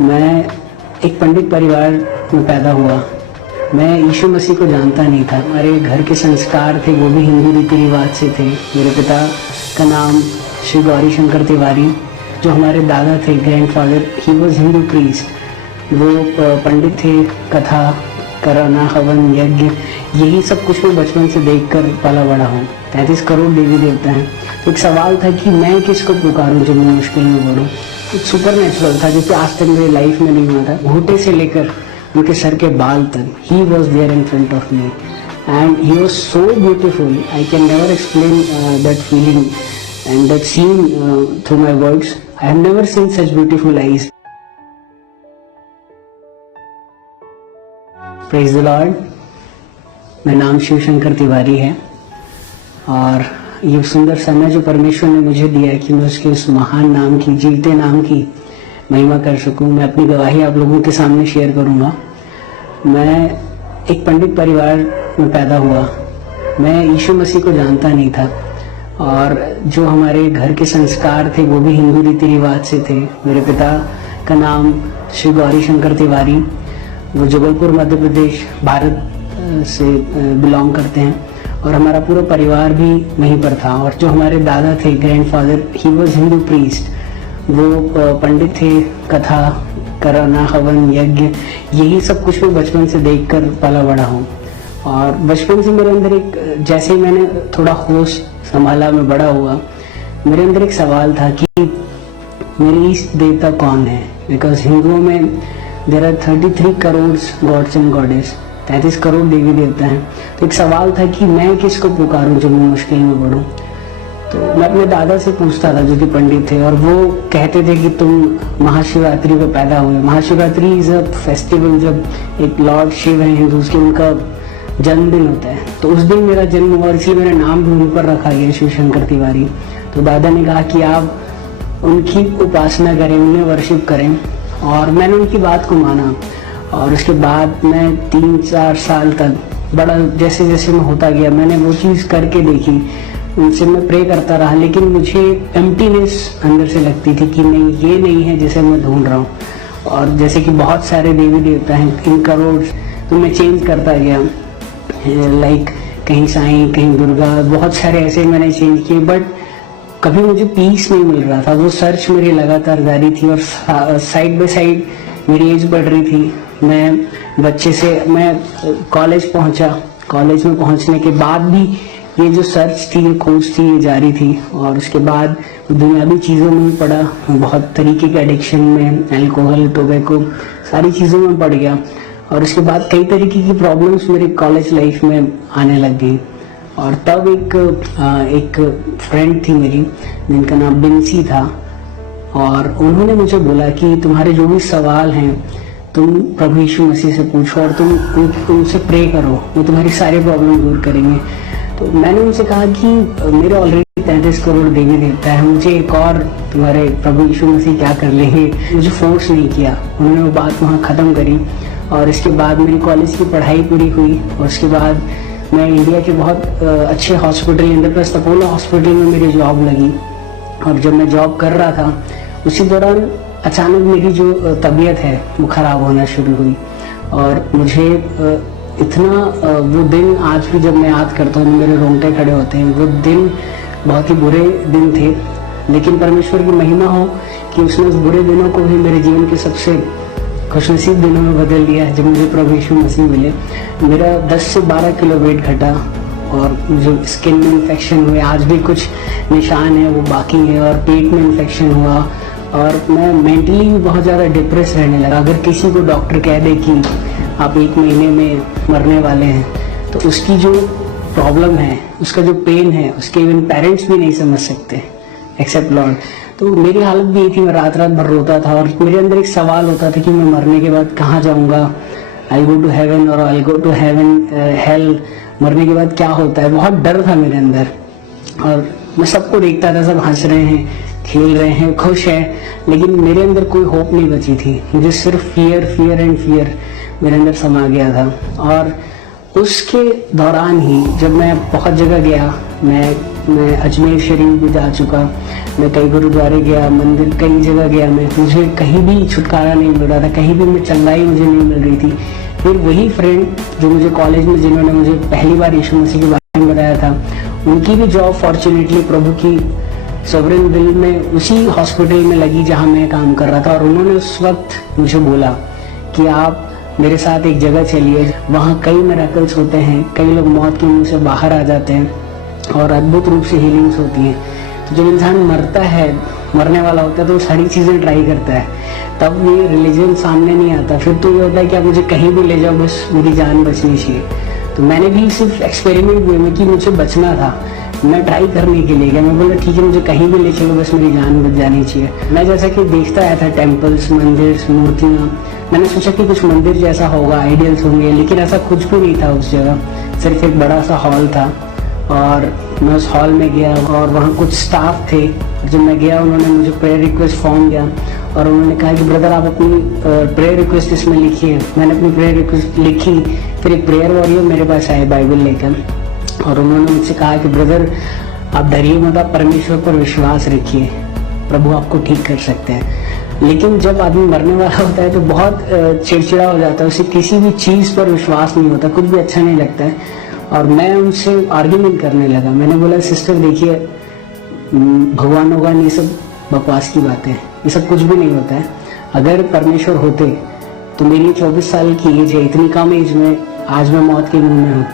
मैं एक पंडित परिवार में पैदा हुआ। मैं यीशु मसीह को जानता नहीं था। हमारे घर के संस्कार थे वो भी हिंदू रीति रिवाज से थे। मेरे पिता का नाम श्री गौरी शंकर तिवारी, जो हमारे दादा थे grandfather, he was Hindu priest. वो पंडित थे। कथा कराना, हवन, यज्ञ, यही सब कुछ मैं बचपन से देखकर पला बड़ा हूँ। 33 करोड़ देवी देवता हैं। तो एक सवाल था कि मैं किसको पुकारूं जब मैं मुश्किल में पड़ूं। एक सुपर नेचुरल था जो कि आज तक मेरी लाइफ में नहीं हुआ था। घूंटे से लेकर उनके सर के बाल तक, he was there in front of me and he was so beautiful. I can never explain that feeling and that scene through my words. I have never seen such beautiful eyes. Praise the Lord. मेरा नाम शिव शंकर तिवारी है और ये सुंदर समय जो परमेश्वर ने मुझे दिया है कि मैं उसके उस महान नाम की, जीते नाम की महिमा कर सकूं। मैं अपनी गवाही आप लोगों के सामने शेयर करूंगा। मैं एक पंडित परिवार में पैदा हुआ। मैं यीशु मसीह को जानता नहीं था और जो हमारे घर के संस्कार थे वो भी हिंदू रीति रिवाज से थे। मेरे पिता का नाम श्री गौरी शंकर तिवारी, वो जबलपुर मध्य प्रदेश भारत से बिलोंग करते हैं और हमारा पूरा परिवार भी वहीं पर था। और जो हमारे दादा थे grandfather, he was Hindu priest. वो पंडित थे। कथा कराना, हवन, यज्ञ, यही सब कुछ मैं बचपन से देखकर पला बड़ा हूँ। और बचपन से मेरे अंदर एक, जैसे ही मैंने थोड़ा होश संभाला, मैं बड़ा हुआ, मेरे अंदर एक सवाल था कि मेरे इष्ट देवता कौन है। बिकॉज हिंदुओं में there are 33 crore gods and goddess, 33 crore देवी देवता हैं। तो एक सवाल था कि मैं किसको पुकारूं जब मैं मुश्किल में पड़ूं। तो मैं अपने दादा से पूछता था जो कि पंडित थे, और वो कहते थे कि तुम महाशिवरात्रि को पैदा हुए। महाशिवरात्रि इज अ फेस्टिवल जब एक लॉर्ड शिव है हिंदूज के, उनका जन्मदिन होता है। तो उस दिन मेरा जन्म हुआ और इसलिए मेरा नाम भी उन पर रखा गया, शिव शंकर तिवारी। तो दादा ने कहा कि आप उनकी उपासना करें, उन्हें वर्शिप करें, और मैंने उनकी बात को माना। और उसके बाद मैं 3-4 साल तक बड़ा जैसे जैसे मैं होता गया, मैंने वो चीज़ करके देखी। उनसे मैं प्रे करता रहा, लेकिन मुझे एम्प्टीनेस अंदर से लगती थी कि नहीं, ये नहीं है जिसे मैं ढूंढ रहा हूँ। और जैसे कि बहुत सारे देवी देवता हैं इन करोड़, तो मैं चेंज करता गया। लाइक कहीं साईं, कहीं दुर्गा, बहुत सारे ऐसे मैंने चेंज किए, बट कभी मुझे पीस नहीं मिल रहा था। वो सर्च मेरी लगातार जारी थी और साइड बाय साइड मेरी एज बढ़ रही थी। मैं बच्चे से मैं कॉलेज पहुंचा। कॉलेज में पहुंचने के बाद भी ये जो सर्च थी, ये खोज थी, ये जारी थी। और उसके बाद दुनियावी चीज़ों में पड़ा, बहुत तरीके के एडिक्शन में, अल्कोहल, टोबैको, सारी चीज़ों में पड़ गया। और उसके बाद कई तरीके की प्रॉब्लम्स मेरे कॉलेज लाइफ में आने लग गई। और तब एक फ्रेंड थी मेरी जिनका नाम बिंसी था, और उन्होंने मुझे बोला कि तुम्हारे जो भी सवाल हैं तुम प्रभु यीशु मसीह से पूछो और तुम उनसे प्रे करो, वो तुम्हारी सारी प्रॉब्लम दूर करेंगे। तो मैंने उनसे कहा कि मेरे ऑलरेडी 33 करोड़ देवी देवता है, मुझे एक और तुम्हारे प्रभु यीशु मसीह क्या कर लेंगे। मुझे फोर्स नहीं किया, उन्होंने वो बात वहाँ ख़त्म करी। और इसके बाद मेरी कॉलेज की पढ़ाई पूरी हुई और उसके बाद मैं इंडिया के बहुत अच्छे हॉस्पिटल, इंद्रप्रस्थ अपोलो हॉस्पिटल में मेरी जॉब लगी। और जब मैं जॉब कर रहा था उसी दौरान अचानक मेरी जो तबीयत है वो ख़राब होना शुरू हुई। और मुझे इतना वो दिन आज भी जब मैं याद करता हूँ मेरे रोंगटे खड़े होते हैं। वो दिन बहुत ही बुरे दिन थे, लेकिन परमेश्वर की महिमा हो कि उसने उस बुरे दिनों को भी मेरे जीवन के सबसे खुशनसीब दिनों में बदल दिया जब मुझे प्रभु यीशु मसीह मिले। मेरा 10 से 12 किलो वेट घटा और जो स्किन में इन्फेक्शन हुए, आज भी कुछ निशान है वो बाकी है, और पेट में इन्फेक्शन हुआ। और मैं मेंटली भी बहुत ज़्यादा डिप्रेस रहने लगा। अगर किसी को डॉक्टर कह दे कि आप 1 महीने में मरने वाले हैं, तो उसकी जो प्रॉब्लम है, उसका जो पेन है, उसके इवन पेरेंट्स भी नहीं समझ सकते एक्सेप्ट लॉर्ड। तो मेरी हालत भी यही थी, मैं रात रात भर रोता था। और मेरे अंदर एक सवाल होता था कि मैं मरने के बाद कहाँ जाऊँगा, आई गो टू हेवन और आई गो टू हेवन हेल, मरने के बाद क्या होता है। बहुत डर था मेरे अंदर। और मैं सबको देखता था, सब हंस रहे हैं, खेल रहे हैं, खुश हैं, लेकिन मेरे अंदर कोई होप नहीं बची थी। मुझे सिर्फ फियर एंड फियर मेरे अंदर समा गया था। और उसके दौरान ही जब मैं बहुत जगह गया, मैं मैं अजमेर शरीफ भी जा चुका, मैं कई गुरुद्वारे गया, मंदिर कई जगह गया, मैं मुझे कहीं भी छुटकारा नहीं मिल रहा था, कहीं भी मैं चंगाई मुझे नहीं मिल रही थी। फिर वही फ्रेंड जो मुझे कॉलेज में जिन्होंने मुझे पहली बार यीशु मसीह के बारे में बताया था, उनकी भी जॉब फॉर्चुनेटली प्रभु की सोवरेन विल में उसी हॉस्पिटल में लगी जहाँ मैं काम कर रहा था। और उन्होंने उस वक्त मुझे बोला कि आप मेरे साथ एक जगह चलिए, वहाँ कई मिरेकल्स होते हैं, कई लोग मौत के मुंह से बाहर आ जाते हैं और अद्भुत रूप से हीलिंग्स होती हैं। तो जब इंसान मरता है, मरने वाला होता है, तो वो सारी चीज़ें ट्राई करता है, तब ये रिलीजन सामने नहीं आता। फिर तो ये होता है कि आप मुझे कहीं भी ले जाओ, बस मेरी जान बचनी चाहिए। तो मैंने भी सिर्फ एक्सपेरिमेंट वे में कि मुझे बचना था, मैं ट्राई करने के लिए गया। मैं बोला ठीक है, मुझे कहीं भी ले चलो, बस मेरी जान बच जानी चाहिए। मैं जैसा कि देखता आया था टेम्पल्स, मंदिर, मूर्तियाँ, मैंने सोचा कि कुछ मंदिर जैसा होगा, आइडियल्स होंगे, लेकिन ऐसा कुछ भी नहीं था उस जगह। सिर्फ एक बड़ा सा हॉल था और मैं उस हॉल में गया और वहाँ कुछ स्टाफ थे। जब मैं गया, उन्होंने मुझे प्रेयर रिक्वेस्ट फॉर्म दिया और उन्होंने कहा कि ब्रदर आप अपनी प्रेयर रिक्वेस्ट इसमें लिखिए। मैंने अपनी प्रेयर रिक्वेस्ट लिखी। फिर एक प्रेयर वॉरियर मेरे पास आए बाइबल लेकर और उन्होंने मुझसे कहा कि ब्रदर आप डरिए मत, आप परमेश्वर पर विश्वास रखिए, प्रभु आपको ठीक कर सकते हैं। लेकिन जब आदमी मरने वाला होता है तो बहुत चिड़चिड़ा हो जाता है, उसे किसी भी चीज़ पर विश्वास नहीं होता, कुछ भी अच्छा नहीं लगता है। और मैं उनसे आर्ग्यूमेंट करने लगा। मैंने बोला सिस्टर देखिए, भगवान होगा ये सब बकवास की बातें हैं, ये सब कुछ भी नहीं होता है। अगर परमेश्वर होते तो मेरी 24 साल की एज है, इतनी कम एज में आज मैं मौत के मुंह में हूँ,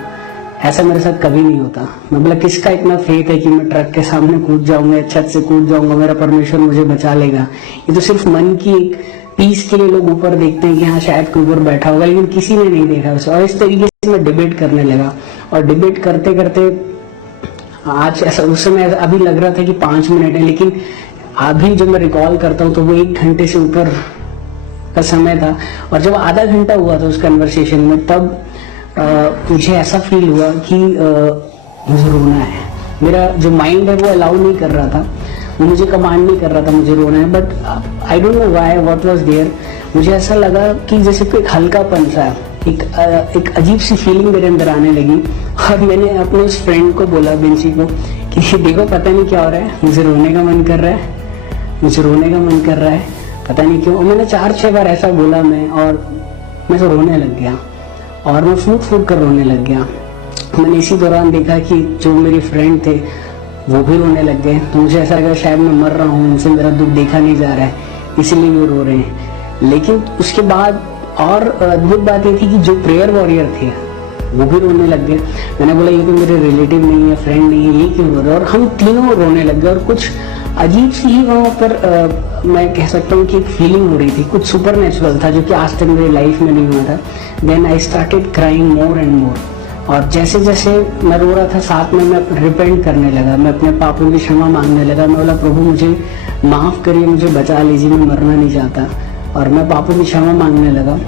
ऐसा मेरे साथ कभी नहीं होता। मैं बोला किसका इतना फेथ है कि मैं ट्रक के सामने कूद जाऊंगा, छत से कूद जाऊंगा, मेरा परमेश्वर मुझे बचा लेगा। ये तो सिर्फ मन की एक पीस के लिए लोग ऊपर देखते हैं कि हाँ शायद कोई ऊपर बैठा होगा, लेकिन किसी ने नहीं देखा उसे। और इस तरीके से मैं डिबेट करने लगा और डिबेट करते करते आज ऐसा, उस समय अभी लग रहा था कि 5 मिनट है, लेकिन अभी जब मैं रिकॉल करता हूँ तो वो 1 घंटे से ऊपर का समय था। और जब आधा घंटा हुआ था उस कन्वर्सेशन में, तब मुझे ऐसा फील हुआ कि मुझे रोना है। मेरा जो माइंड है वो अलाउ नहीं कर रहा था, वो मुझे कमांड नहीं कर रहा था मुझे रोना है, but I don't know why, what was there. मुझे ऐसा लगा कि जैसे कोई हल्कापन सा, एक अजीब सी फीलिंग मेरे अंदर आने लगी। और मैंने अपने उस फ्रेंड को बोला, बेंची को, कि देखो पता नहीं क्या हो रहा है, मुझे रोने का मन कर रहा है, मुझे रोने का मन कर रहा है, पता नहीं क्यों। और मैंने 4-6 बार ऐसा बोला मैं, और मैं तो रोने लग गया और मैं फूट फूट कर रोने लग गया। मैंने इसी दौरान देखा कि जो मेरे फ्रेंड थे वो भी रोने लग गए। तो मुझे ऐसा लगा शायद मैं मर रहा हूँ, उनसे मेरा दुख देखा नहीं जा रहा है, इसीलिए वो रो रहे हैं। लेकिन उसके बाद और अद्भुत बात ये थी कि जो प्रेयर वॉरियर थे वो भी रोने लग गए। मैंने बोला ये तो मेरे रिलेटिव नहीं है, फ्रेंड नहीं है, ये क्यों रो रहे हैं? और हम तीनों रोने लग गए। और कुछ अजीब सी ही वहाँ पर मैं कह सकता हूँ कि एक फीलिंग हो रही थी, कुछ सुपर नेचुरल था जो कि आज तक मेरी लाइफ में नहीं हुआ था। Then I started crying more and more. और जैसे जैसे मैं रो रहा था, साथ में मैं रिपेंट करने लगा, मैं अपने पापों की क्षमा मांगने लगा। मैं बोला प्रभु मुझे माफ़ करिए, मुझे बचा लीजिए, मैं मरना नहीं चाहता। और मैं पापों की क्षमा मांगने लगा।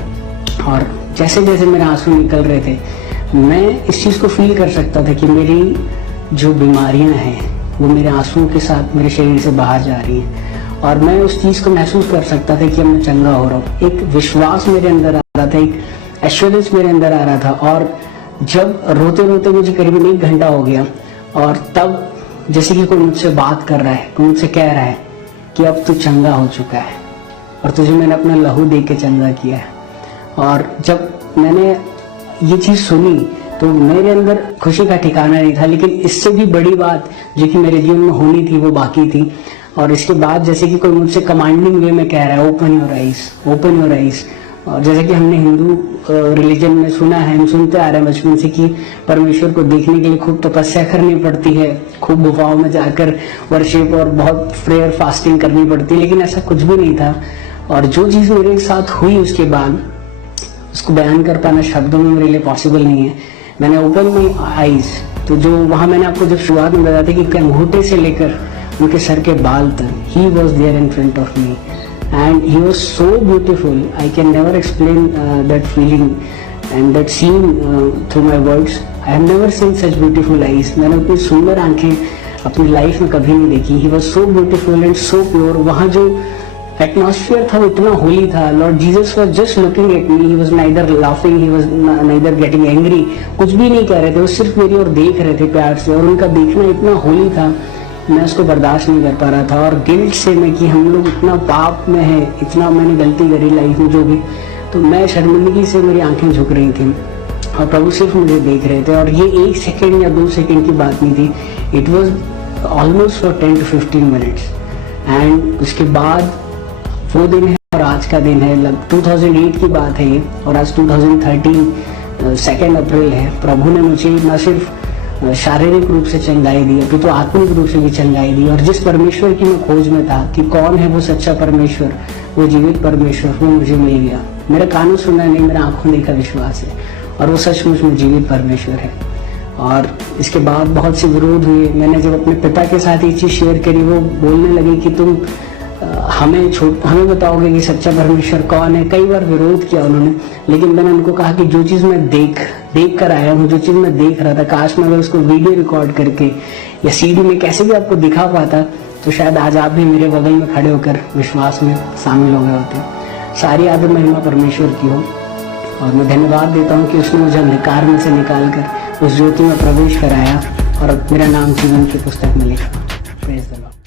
और जैसे जैसे मेरे आंसू निकल रहे थे, मैं इस चीज़ को फील कर सकता था कि मेरी जो बीमारियां हैं वो मेरे आंसुओं के साथ मेरे शरीर से बाहर जा रही हैं। और मैं उस चीज़ को महसूस कर सकता था कि अब मैं चंगा हो रहा हूँ। एक विश्वास मेरे अंदर आ रहा था, एक एश्योरेंस मेरे अंदर आ रहा था। और जब रोते रोते मुझे करीबन 1 घंटा हो गया, और तब जैसे कि कोई मुझसे बात कर रहा है, कोई मुझसे कह रहा है कि अब तू चंगा हो चुका है और तुझे मैंने अपना लहू दे के चंगा किया है। और जब मैंने ये चीज़ सुनी तो मेरे अंदर खुशी का ठिकाना नहीं था। लेकिन इससे भी बड़ी बात जो कि मेरे जीवन में होनी थी वो बाकी थी। और इसके बाद जैसे कि कोई मुझसे कमांडिंग वे में कह रहा है open your eyes, open your eyes. और जैसे कि हमने हिंदू रिलीजन में सुना है, हम सुनते आ रहे हैं बचपन से कि परमेश्वर को देखने के लिए खूब तपस्या करनी पड़ती है, खूब गुफाओं में जाकर वर्शिप और बहुत प्रेयर फास्टिंग करनी पड़ती है। लेकिन ऐसा कुछ भी नहीं था। और जो चीज़ मेरे साथ हुई उसके बाद उसको बयान कर पाना शब्दों में मेरे लिए पॉसिबल नहीं है। मैंने ओपन माई आईज, तो जो वहाँ मैंने आपको जब शुरुआत में बताया था कि अंगूठे से लेकर उनके सर के बाल तक, he was there in front of me and he was so beautiful. I can never explain that feeling and that scene through my words. I have never seen such beautiful eyes. मैंने उतनी सुंदर आंखें अपनी life में कभी नहीं देखी। He was so beautiful and so pure. वहाँ जो एटमॉस्फेयर था वो इतना होली था। Lord Jesus was just looking at me, he was neither laughing, he was neither getting angry, कुछ भी नहीं कर रहे थे, वो सिर्फ मेरी ओर देख रहे थे प्यार से, और उनका देखना इतना होली था, मैं उसको बर्दाश्त नहीं कर पा रहा था। और गिल्ट से मैं कि हम लोग इतना पाप में है, इतना मैंने गलती करी लाइफ में जो भी, तो मैं शर्मिंदगी से मेरी आंखें झुक रही थी और प्रभु सिर्फ मुझे देख रहे थे। और ये 1 सेकेंड या 2 सेकेंड की बात नहीं थी, it was almost for 10 to 15 minutes. And उसके बाद वो दिन है और आज का दिन है, 2008 की बात है ये, और आज 2013 2 अप्रैल है। प्रभु ने मुझे न सिर्फ शारीरिक रूप से चंगाई दी, अभी तो आत्मिक रूप से भी चंगाई दी। और जिस परमेश्वर की मैं खोज में था कि कौन है वो सच्चा परमेश्वर, वो जीवित परमेश्वर, वो मुझे मिल गया। मेरे कानों सुना नहीं, मेरे आंखों देखा विश्वास है, और वो सचमुच में जीवित परमेश्वर है। और इसके बाद बहुत से विरोध हुए। मैंने जब अपने पिता के साथ ये चीज़ शेयर करी, वो बोलने लगे कि तुम हमें बताओगे कि सच्चा परमेश्वर कौन है। कई बार विरोध किया उन्होंने, लेकिन मैंने उनको कहा कि जो चीज़ मैं देख कर आया हूँ, जो चीज़ मैं देख रहा था, काश मैं अगर उसको वीडियो रिकॉर्ड करके या सीडी में कैसे भी आपको दिखा पाता, तो शायद आज आप भी मेरे बगल में खड़े होकर विश्वास में शामिल हो गए होते। सारी आदर महिमा परमेश्वर की हो, और मैं धन्यवाद देता हूँ कि उसने मुझे अंधकार में से निकाल कर उस ज्योति में प्रवेश कराया और मेरा नाम जीवन की पुस्तक में लिखा। Praise the Lord.